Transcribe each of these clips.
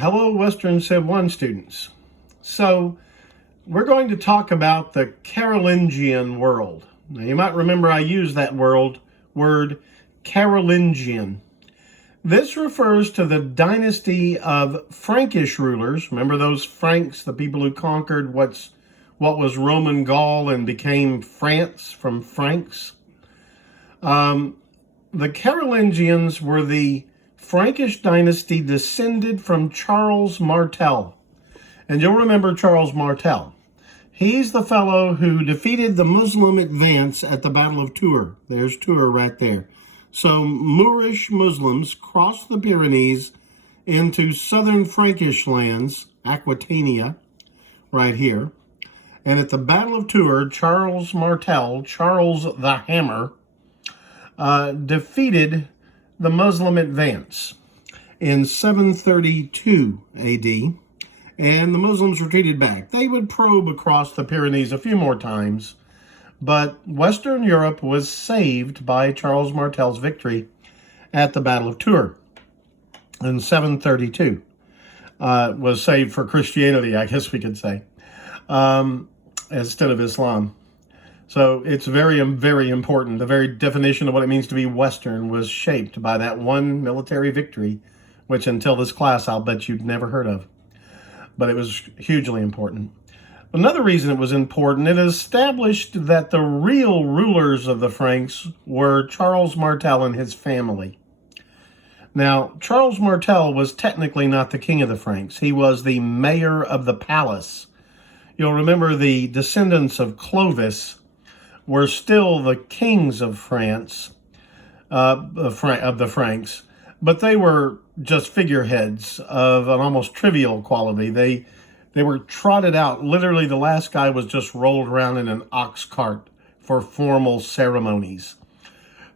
Hello, Western Civ 1 students. So, we're going to talk about the Carolingian world. Now, you might remember I used that word Carolingian. This refers to the dynasty of Frankish rulers. Remember those Franks, the people who conquered what was Roman Gaul and became France from Franks? The Carolingians were the Frankish dynasty descended from Charles Martel. And you'll remember Charles Martel. He's the fellow who defeated the Muslim advance at the Battle of Tours. There's Tours right there. So Moorish Muslims crossed the Pyrenees into southern Frankish lands, Aquitania, right here. And at the Battle of Tours, Charles Martel, Charles the Hammer, defeated the Muslim advance in 732 AD, and the Muslims retreated back. They would probe across the Pyrenees a few more times, but Western Europe was saved by Charles Martel's victory at the Battle of Tours in 732. Was saved for Christianity, I guess we could say, instead of Islam. So it's very, very important. The very definition of what it means to be Western was shaped by that one military victory, which until this class, I'll bet you'd never heard of. But it was hugely important. Another reason it was important, it established that the real rulers of the Franks were Charles Martel and his family. Now, Charles Martel was technically not the king of the Franks. He was the mayor of the palace. You'll remember the descendants of Clovis were still the kings of France, of the Franks, but they were just figureheads of an almost trivial quality. They were trotted out. Literally, the last guy was just rolled around in an ox cart for formal ceremonies.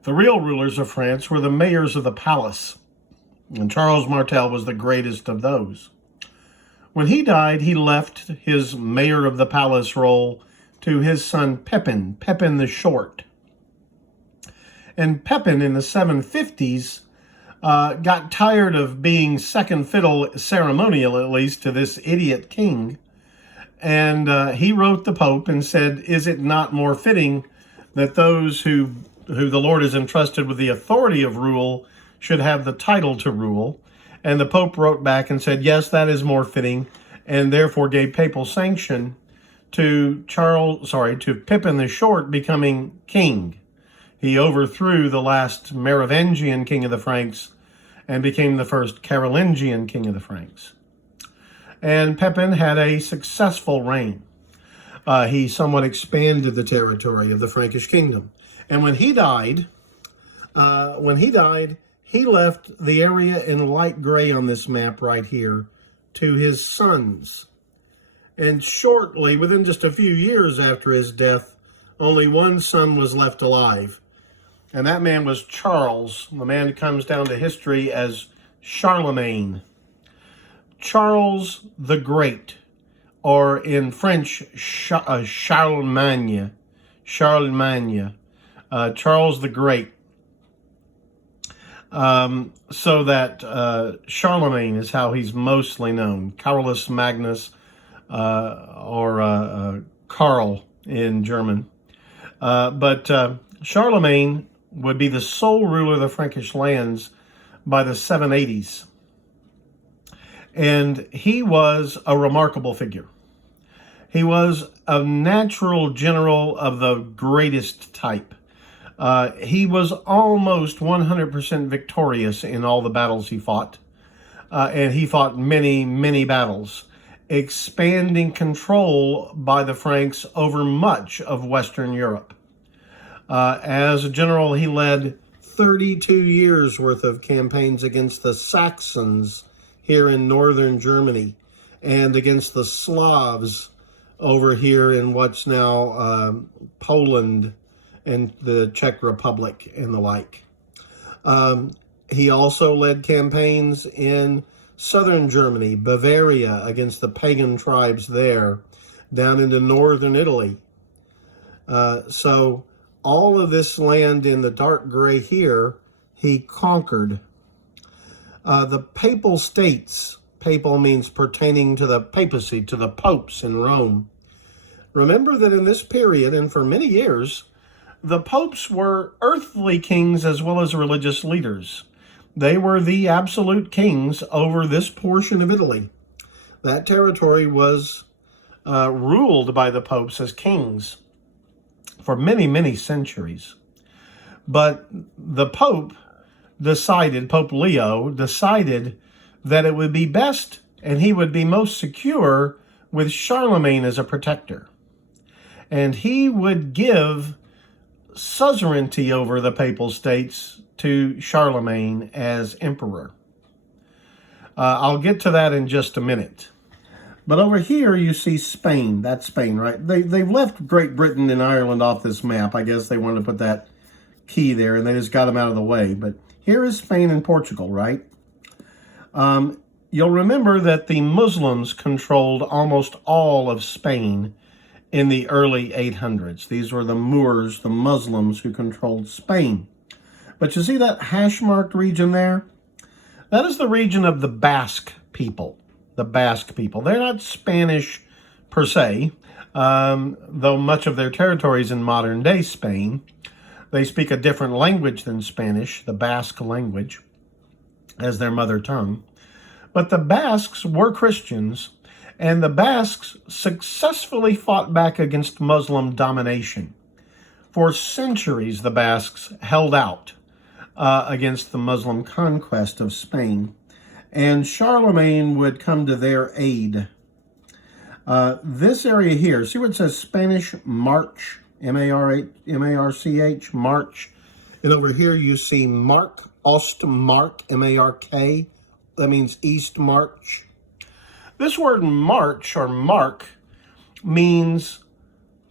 The real rulers of France were the mayors of the palace, and Charles Martel was the greatest of those. When he died, he left his mayor of the palace role to his son Pepin the Short. And Pepin in the 750s got tired of being second fiddle, ceremonial at least, to this idiot king. And he wrote the Pope and said, is it not more fitting that those who the Lord has entrusted with the authority of rule should have the title to rule? And the Pope wrote back and said, yes, that is more fitting, and therefore gave papal sanction to Pepin the Short becoming king. He overthrew the last Merovingian king of the Franks and became the first Carolingian king of the Franks. And Pepin had a successful reign. He somewhat expanded the territory of the Frankish kingdom. And when he died, he left the area in light gray on this map right here to his sons. And shortly, within just a few years after his death, only one son was left alive. And that man was Charles, the man who comes down to history as Charlemagne. Charles the Great, or in French, Charlemagne. Charles the Great. So that Charlemagne is how he's mostly known. Carolus Magnus, or Karl in German. But Charlemagne would be the sole ruler of the Frankish lands by the 780s. And he was a remarkable figure. He was a natural general of the greatest type. He was almost 100% victorious in all the battles he fought. And he fought many, many battles, expanding control by the Franks over much of Western Europe. As a general, he led 32 years worth of campaigns against the Saxons here in northern Germany and against the Slavs over here in what's now Poland and the Czech Republic and the like. He also led campaigns in southern Germany, Bavaria, against the pagan tribes there, down into northern Italy. So all of this land in the dark gray here, he conquered. The papal states papal means pertaining to the papacy, to the popes in Rome. Remember that in this period, and for many years, the popes were earthly kings as well as religious leaders. They were the absolute kings over this portion of Italy. That territory was ruled by the popes as kings for many, many centuries. But the Pope Leo decided that it would be best and he would be most secure with Charlemagne as a protector. And he would give suzerainty over the papal states to Charlemagne as emperor. I'll get to that in just a minute. But over here you see Spain. That's Spain, right? They've left Great Britain and Ireland off this map. I guess they wanted to put that key there and they just got them out of the way. But here is Spain and Portugal, right? You'll remember that the Muslims controlled almost all of Spain in the early 800s. These were the Moors, the Muslims, who controlled Spain. But you see that hash-marked region there? That is the region of the Basque people. The Basque people. They're not Spanish per se, though much of their territory is in modern-day Spain. They speak a different language than Spanish, the Basque language, as their mother tongue. But the Basques were Christians, and the Basques successfully fought back against Muslim domination. For centuries, the Basques held out against the Muslim conquest of Spain, and Charlemagne would come to their aid. This area here, see where it says Spanish March, M-A-R-C-H, March. And over here you see Mark, Ostmark, M-A-R-K. That means East March. This word march or mark means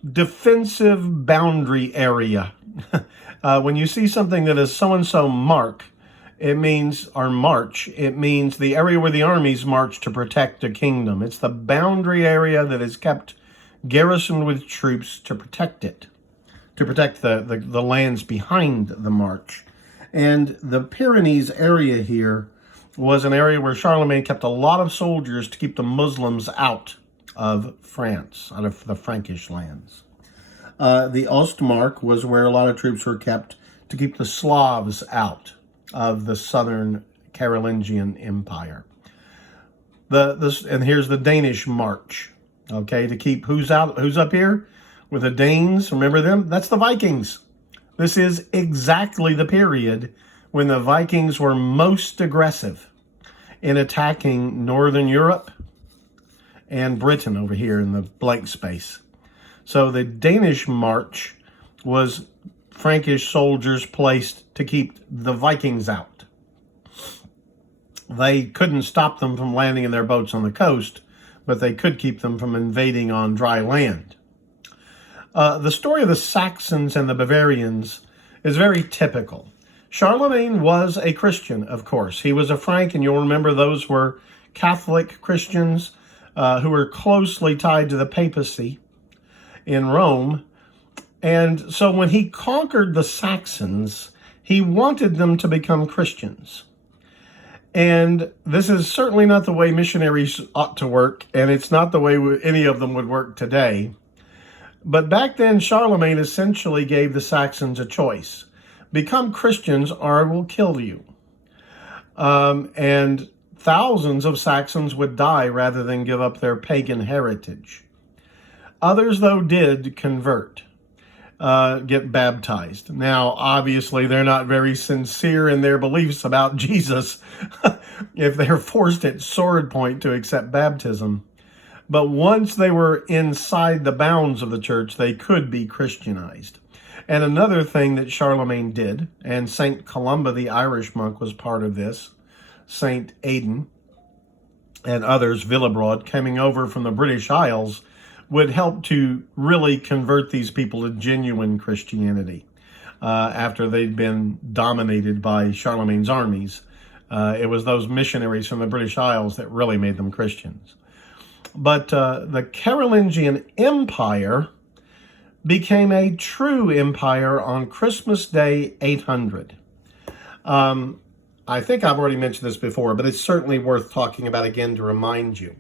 defensive boundary area. When you see something that is so-and-so mark, it means, or march, it means the area where the armies march to protect a kingdom. It's the boundary area that is kept garrisoned with troops to protect it, to protect the lands behind the march. And the Pyrenees area here was an area where Charlemagne kept a lot of soldiers to keep the Muslims out of France, out of the Frankish lands. The Ostmark was where a lot of troops were kept to keep the Slavs out of the southern Carolingian Empire. And here's the Danish March, okay, to keep who's up here with the Danes, remember them? That's the Vikings. This is exactly the period when the Vikings were most aggressive in attacking Northern Europe and Britain over here in the blank space. So the Danish March was Frankish soldiers placed to keep the Vikings out. They couldn't stop them from landing in their boats on the coast, but they could keep them from invading on dry land. The story of the Saxons and the Bavarians is very typical. Charlemagne was a Christian, of course. He was a Frank, and you'll remember those were Catholic Christians who were closely tied to the papacy in Rome. And so when he conquered the Saxons, he wanted them to become Christians. And this is certainly not the way missionaries ought to work, and it's not the way any of them would work today. But back then, Charlemagne essentially gave the Saxons a choice. Become Christians or I will kill you. And thousands of Saxons would die rather than give up their pagan heritage. Others, though, did convert, get baptized. Now, obviously, they're not very sincere in their beliefs about Jesus if they're forced at sword point to accept baptism. But once they were inside the bounds of the church, they could be Christianized. And another thing that Charlemagne did, and St. Columba, the Irish monk, was part of this, St. Aidan, and others, Villebrod, coming over from the British Isles, would help to really convert these people to genuine Christianity after they'd been dominated by Charlemagne's armies. It was those missionaries from the British Isles that really made them Christians. But the Carolingian Empire became a true empire on Christmas Day 800. I think I've already mentioned this before, but it's certainly worth talking about again to remind you.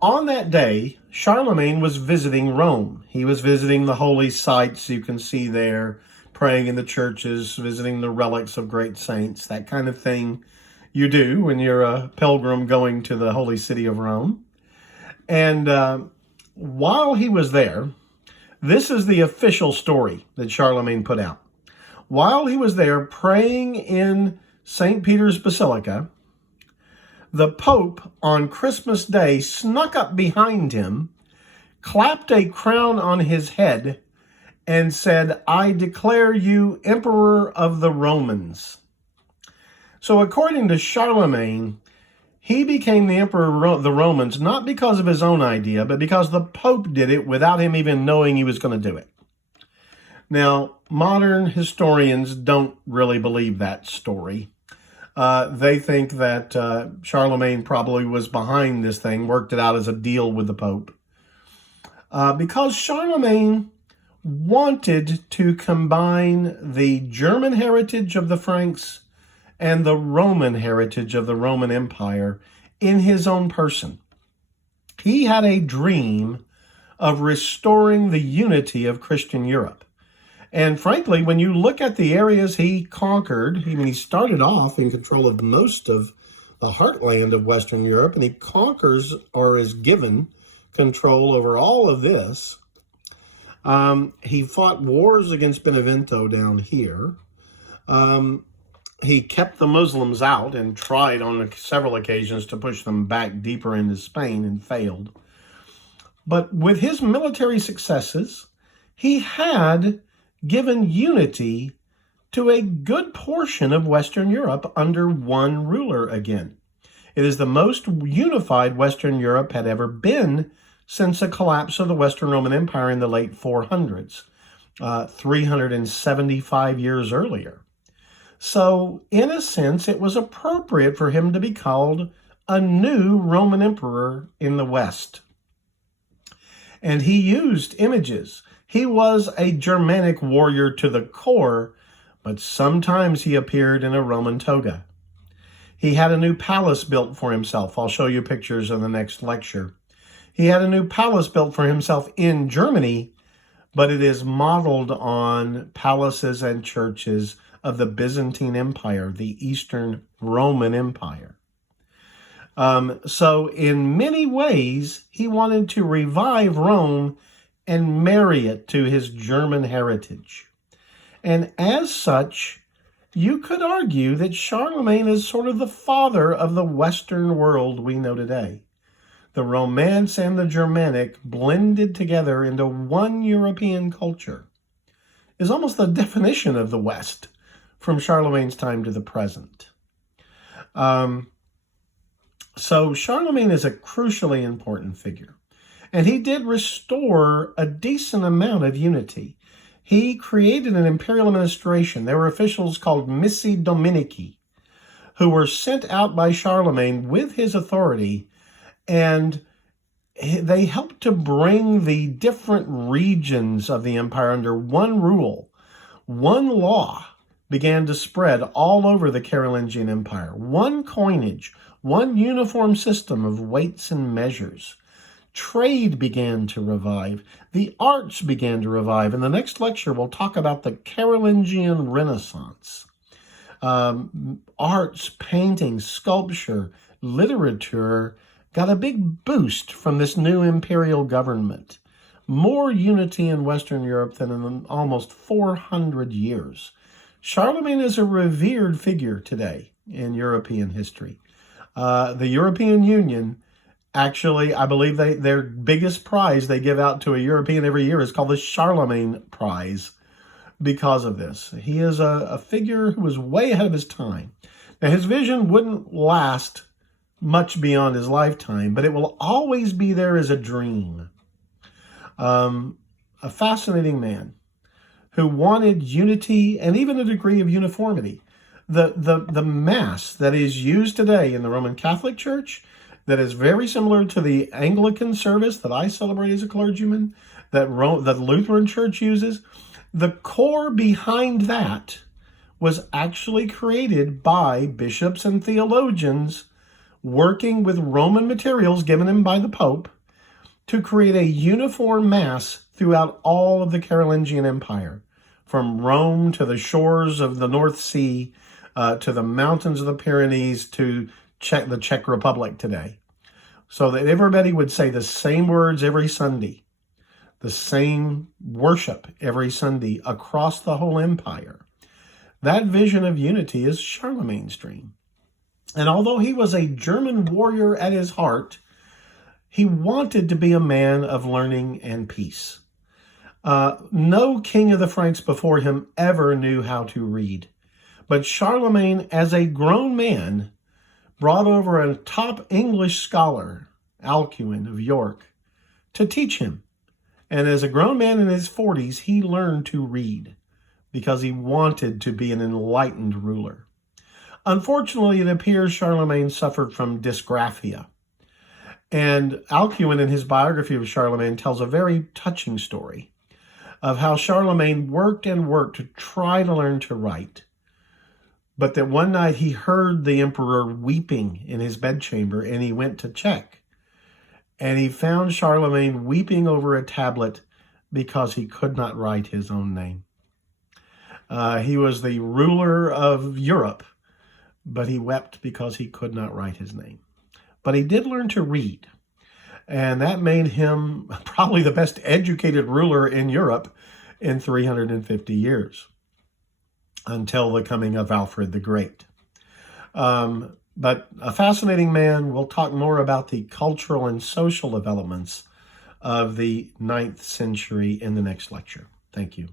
On that day, Charlemagne was visiting Rome. He was visiting the holy sites you can see there, praying in the churches, visiting the relics of great saints, that kind of thing you do when you're a pilgrim going to the holy city of Rome. And while he was there, this is the official story that Charlemagne put out. While he was there praying in St. Peter's Basilica, the Pope on Christmas Day snuck up behind him, clapped a crown on his head, and said, "I declare you Emperor of the Romans." So according to Charlemagne, he became the Emperor of the Romans not because of his own idea, but because the Pope did it without him even knowing he was going to do it. Now, modern historians don't really believe that story. They think that Charlemagne probably was behind this thing, worked it out as a deal with the Pope. Because Charlemagne wanted to combine the German heritage of the Franks and the Roman heritage of the Roman Empire in his own person. He had a dream of restoring the unity of Christian Europe. And frankly, when you look at the areas he conquered, he started off in control of most of the heartland of Western Europe, and he conquers or is given control over all of this. He fought wars against Benevento down here. He kept the Muslims out and tried on several occasions to push them back deeper into Spain and failed. But with his military successes, he had given unity to a good portion of Western Europe under one ruler again. It is the most unified Western Europe had ever been since the collapse of the Western Roman Empire in the late 400s, 375 years earlier. So, in a sense, it was appropriate for him to be called a new Roman emperor in the West. And he used images. He was a Germanic warrior to the core, but sometimes he appeared in a Roman toga. He had a new palace built for himself. I'll show you pictures in the next lecture. He had a new palace built for himself in Germany, but it is modeled on palaces and churches of the Byzantine Empire, the Eastern Roman Empire. So in many ways, he wanted to revive Rome and marry it to his German heritage. And as such, you could argue that Charlemagne is sort of the father of the Western world we know today. The Romance and the Germanic blended together into one European culture is almost the definition of the West from Charlemagne's time to the present. So Charlemagne is a crucially important figure. And he did restore a decent amount of unity. He created an imperial administration. There were officials called Missi Dominici who were sent out by Charlemagne with his authority, and they helped to bring the different regions of the empire under one rule. One law began to spread all over the Carolingian Empire. One coinage, one uniform system of weights and measures. Trade began to revive. The arts began to revive. In the next lecture, we'll talk about the Carolingian Renaissance. Arts, painting, sculpture, literature got a big boost from this new imperial government. More unity in Western Europe than in almost 400 years. Charlemagne is a revered figure today in European history. The European Union, actually, I believe their biggest prize they give out to a European every year is called the Charlemagne Prize because of this. He is a figure who was way ahead of his time. Now, his vision wouldn't last much beyond his lifetime, but it will always be there as a dream. A fascinating man who wanted unity and even a degree of uniformity. The Mass that is used today in the Roman Catholic Church, that is very similar to the Anglican service that I celebrate as a clergyman, that the Lutheran Church uses, the core behind that was actually created by bishops and theologians working with Roman materials given them by the Pope to create a uniform mass throughout all of the Carolingian Empire, from Rome to the shores of the North Sea, to the mountains of the Pyrenees, to the Czech Republic today, so that everybody would say the same words every Sunday, the same worship every Sunday across the whole empire. That vision of unity is Charlemagne's dream. And although he was a German warrior at his heart, he wanted to be a man of learning and peace. No king of the Franks before him ever knew how to read. But Charlemagne, as a grown man, brought over a top English scholar, Alcuin of York, to teach him. And as a grown man in his 40s, he learned to read because he wanted to be an enlightened ruler. Unfortunately, it appears Charlemagne suffered from dysgraphia. And Alcuin, in his biography of Charlemagne, tells a very touching story of how Charlemagne worked and worked to try to learn to write, but that one night he heard the emperor weeping in his bedchamber, and he went to check. And he found Charlemagne weeping over a tablet because he could not write his own name. He was the ruler of Europe, but he wept because he could not write his name. But he did learn to read, and that made him probably the best educated ruler in Europe in 350 years, until the coming of Alfred the Great. But a fascinating man. We'll talk more about the cultural and social developments of the 9th century in the next lecture. Thank you.